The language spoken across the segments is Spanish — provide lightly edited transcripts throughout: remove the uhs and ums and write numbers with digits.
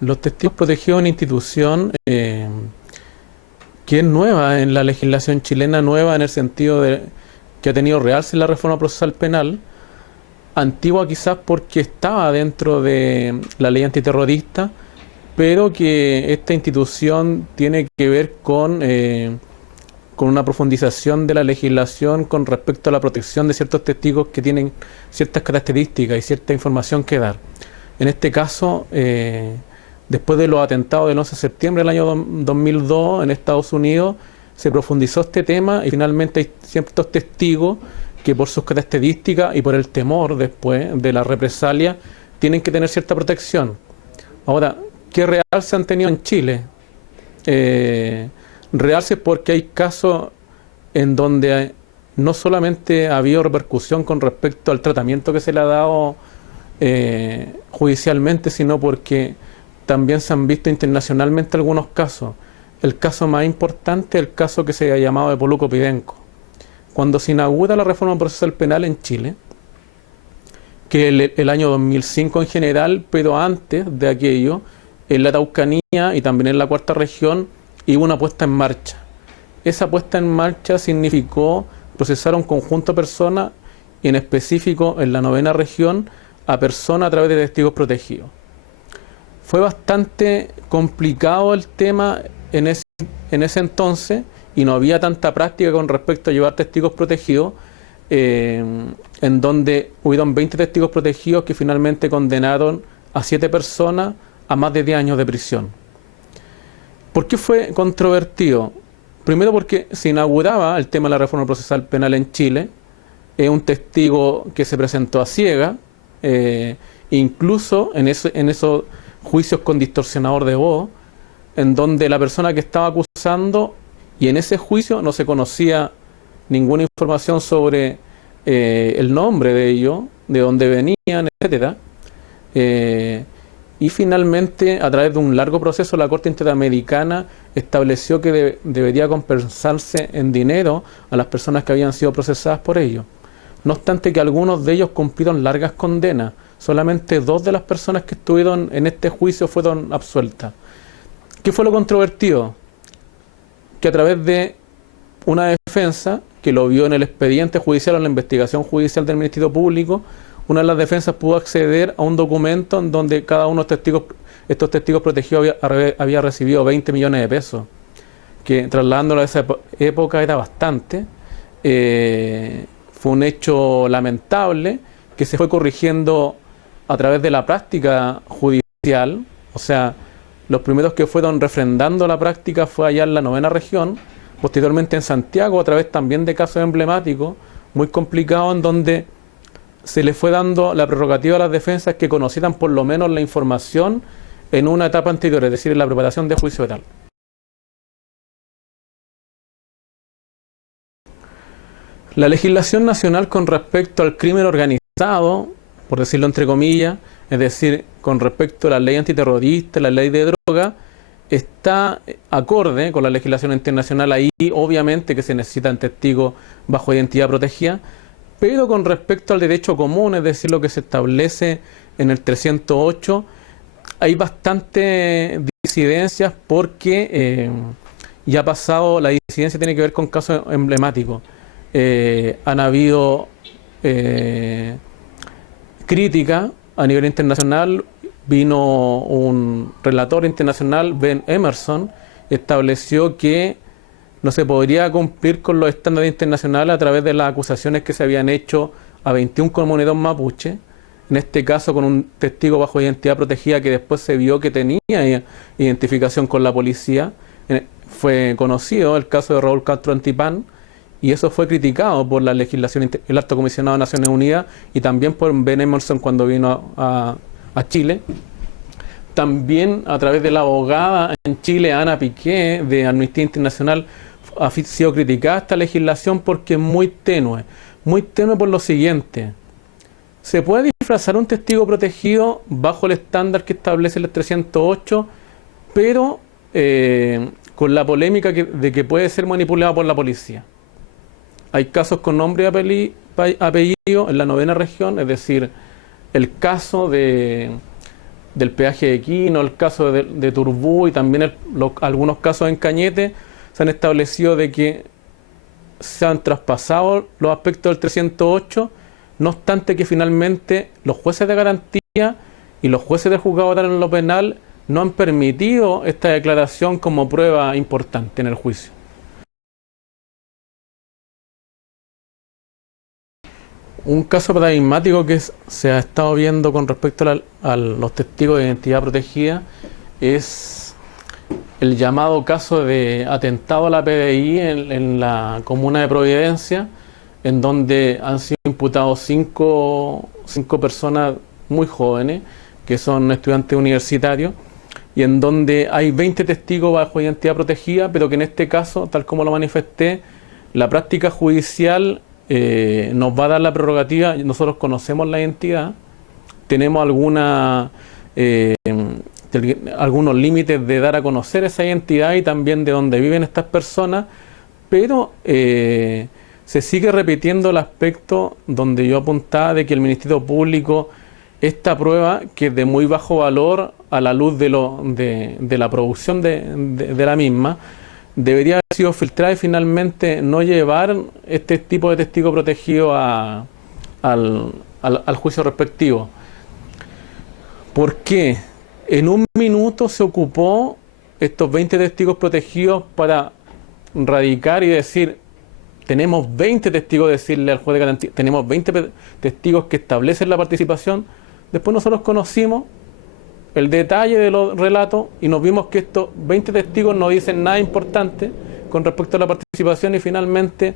Los testigos protegidos es una institución que es nueva en la legislación chilena, nueva en el sentido de que ha tenido realce en la reforma procesal penal, antigua quizás porque estaba dentro de la ley antiterrorista, pero que esta institución tiene que ver con una profundización de la legislación con respecto a la protección de ciertos testigos que tienen ciertas características y cierta información que dar. En este caso, después de los atentados del 11 de septiembre del año 2002 en Estados Unidos, se profundizó este tema y finalmente hay ciertos testigos que por sus características y por el temor después de la represalia tienen que tener cierta protección. Ahora, ¿qué realce han tenido en Chile? Realce porque hay casos en donde no solamente ha habido repercusión con respecto al tratamiento que se le ha dado judicialmente, sino porque también se han visto internacionalmente algunos casos. El caso más importante es el caso que se ha llamado de Poluco Pidenco. Cuando se inaugura la reforma procesal penal en Chile, que el año 2005 en general, pero antes de aquello, en la Araucanía y también en la cuarta región, hubo una puesta en marcha. Esa puesta en marcha significó procesar a un conjunto de personas, y en específico en la novena región, a personas a través de testigos protegidos. Fue bastante complicado el tema en ese entonces y no había tanta práctica con respecto a llevar testigos protegidos, en donde hubieron 20 testigos protegidos que finalmente condenaron a 7 personas a más de 10 años de prisión. ¿Por qué fue controvertido? Primero porque se inauguraba el tema de la reforma procesal penal en Chile, un testigo que se presentó a ciega, incluso en esos juicios con distorsionador de voz, en donde la persona que estaba acusando, y en ese juicio no se conocía ninguna información sobre el nombre de ellos, de dónde venían, etcétera. Y finalmente, a través de un largo proceso, la Corte Interamericana estableció que debería compensarse en dinero a las personas que habían sido procesadas por ello. No obstante que algunos de ellos cumplieron largas condenas, solamente 2 de las personas que estuvieron en este juicio fueron absueltas. ¿Qué fue lo controvertido? Que a través de una defensa, que lo vio en el expediente judicial o en la investigación judicial del Ministerio Público, una de las defensas pudo acceder a un documento en donde cada uno de estos testigos protegidos había recibido 20 millones de pesos, que trasladándolo a esa época era bastante. Fue un hecho lamentable que se fue corrigiendo a través de la práctica judicial. O sea, los primeros que fueron refrendando la práctica fue allá en la novena región, posteriormente en Santiago, a través también de casos emblemáticos, muy complicados, en donde se le fue dando la prerrogativa a las defensas que conocieran por lo menos la información en una etapa anterior, es decir, en la preparación de juicio oral. La legislación nacional con respecto al crimen organizado, por decirlo entre comillas, es decir, con respecto a la ley antiterrorista, la ley de droga, está acorde con la legislación internacional. Ahí obviamente que se necesitan testigos bajo identidad protegida, pero con respecto al derecho común, es decir, lo que se establece en el 308, hay bastante disidencias porque ya ha pasado, la disidencia tiene que ver con casos emblemáticos. Han habido críticas a nivel internacional. Vino un relator internacional, Ben Emerson, estableció que no se podría cumplir con los estándares internacionales a través de las acusaciones que se habían hecho a 21 comunidades mapuche, en este caso con un testigo bajo identidad protegida que después se vio que tenía identificación con la policía. Fue conocido el caso de Raúl Castro Antipán, y eso fue criticado por la legislación, el Alto Comisionado de Naciones Unidas, y también por Ben Emerson cuando vino a Chile. También a través de la abogada en Chile, Ana Piqué, de Amnistía Internacional, ha sido criticada esta legislación porque es muy tenue por lo siguiente: se puede disfrazar un testigo protegido bajo el estándar que establece el 308, pero con la polémica de que puede ser manipulado por la policía. Hay casos con nombre y apellido en la novena región, es decir, el caso de del peaje de Quino, el caso de Turbú y también algunos casos en Cañete, se han establecido de que se han traspasado los aspectos del 308, no obstante que finalmente los jueces de garantía y los jueces del juzgado oral en lo penal no han permitido esta declaración como prueba importante en el juicio. Un caso paradigmático que se ha estado viendo con respecto a los testigos de identidad protegida es el llamado caso de atentado a la PDI en la comuna de Providencia, en donde han sido imputados cinco personas muy jóvenes, que son estudiantes universitarios, y en donde hay 20 testigos bajo identidad protegida, pero que en este caso, tal como lo manifesté, la práctica judicial nos va a dar la prerrogativa. Nosotros conocemos la identidad, tenemos algunos límites de dar a conocer esa identidad y también de dónde viven estas personas, pero se sigue repitiendo el aspecto donde yo apuntaba de que el Ministerio Público, esta prueba que es de muy bajo valor a la luz de la producción de la misma, debería haber sido filtrada y finalmente no llevar este tipo de testigo protegido al juicio respectivo. ¿Por qué? En un minuto se ocupó estos 20 testigos protegidos para radicar y decir: tenemos 20 testigos, decirle al juez de garantía, tenemos 20 testigos que establecen la participación. Después nosotros conocimos el detalle de los relatos y nos vimos que estos 20 testigos no dicen nada importante con respecto a la participación, y finalmente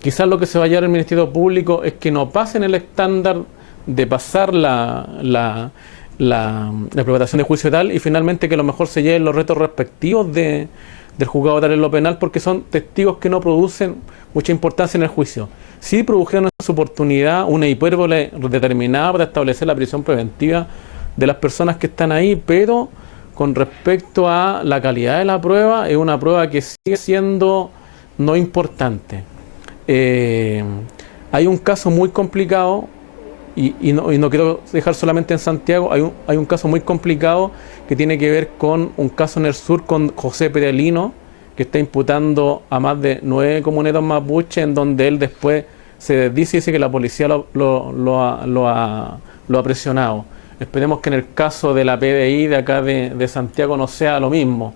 quizás lo que se va a llevar el Ministerio Público es que no pasen el estándar de pasar la preparación de juicio tal, y finalmente que a lo mejor se lleven los retos respectivos del juzgado oral en lo penal, porque son testigos que no producen mucha importancia en el juicio. Sí produjeron en su oportunidad una hipérbole determinada para establecer la prisión preventiva de las personas que están ahí, pero con respecto a la calidad de la prueba, es una prueba que sigue siendo no importante. Hay un caso muy complicado, y no quiero dejar solamente en Santiago. Hay un caso muy complicado que tiene que ver con un caso en el sur con José Perelino, que está imputando a más de 9 comuneros mapuches, en donde él después se desdice y dice que la policía lo ha presionado. Esperemos que en el caso de la PDI de acá de Santiago no sea lo mismo.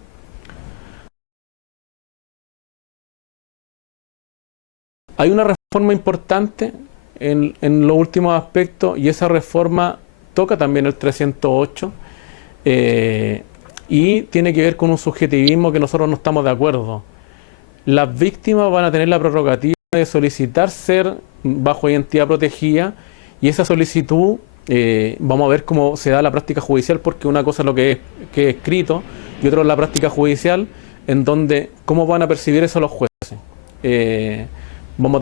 Hay una reforma importante en los últimos aspectos, y esa reforma toca también el 308 y tiene que ver con un subjetivismo que nosotros no estamos de acuerdo. Las víctimas van a tener la prerrogativa de solicitar ser bajo identidad protegida, y esa solicitud vamos a ver cómo se da la práctica judicial, porque una cosa es lo que es escrito y otra es la práctica judicial, en donde cómo van a percibir eso los jueces. Vamos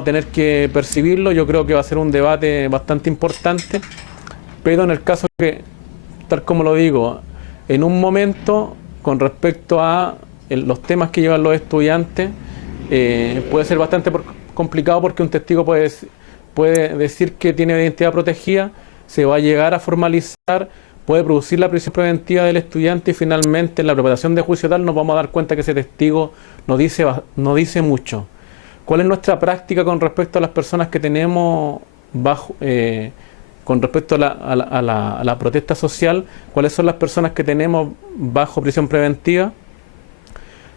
a tener que percibirlo. Yo creo que va a ser un debate bastante importante, pero en el caso que, tal como lo digo, en un momento, con respecto a los temas que llevan los estudiantes, puede ser bastante complicado, porque un testigo puede decir que tiene identidad protegida, se va a llegar a formalizar, puede producir la prisión preventiva del estudiante, y finalmente en la preparación de juicio tal nos vamos a dar cuenta que ese testigo no dice mucho. ¿Cuál es nuestra práctica con respecto a las personas que tenemos con respecto a la protesta social? ¿Cuáles son las personas que tenemos bajo prisión preventiva?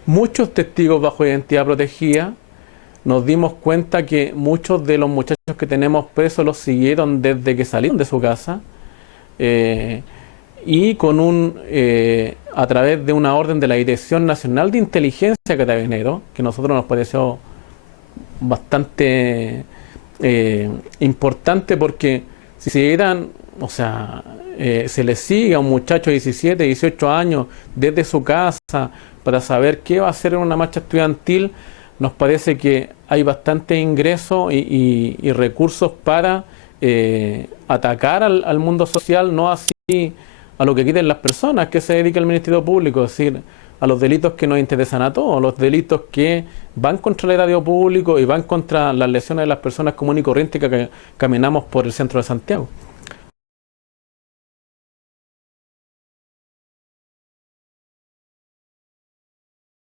Muchos testigos bajo identidad protegida, nos dimos cuenta que muchos de los muchachos que tenemos presos los siguieron desde que salieron de su casa, y a través de una orden de la Dirección Nacional de Inteligencia Carabineros, que a nosotros nos pareció bastante importante, porque si se le sigue a un muchacho de 17, 18 años desde su casa para saber qué va a hacer en una marcha estudiantil, nos parece que hay bastante ingresos y recursos para atacar al mundo social, no así a lo que quieren las personas que se dedica el Ministerio Público, es decir, a los delitos que nos interesan a todos, los delitos que van contra el erario público y van contra las lesiones de las personas comunes y corrientes que caminamos por el centro de Santiago.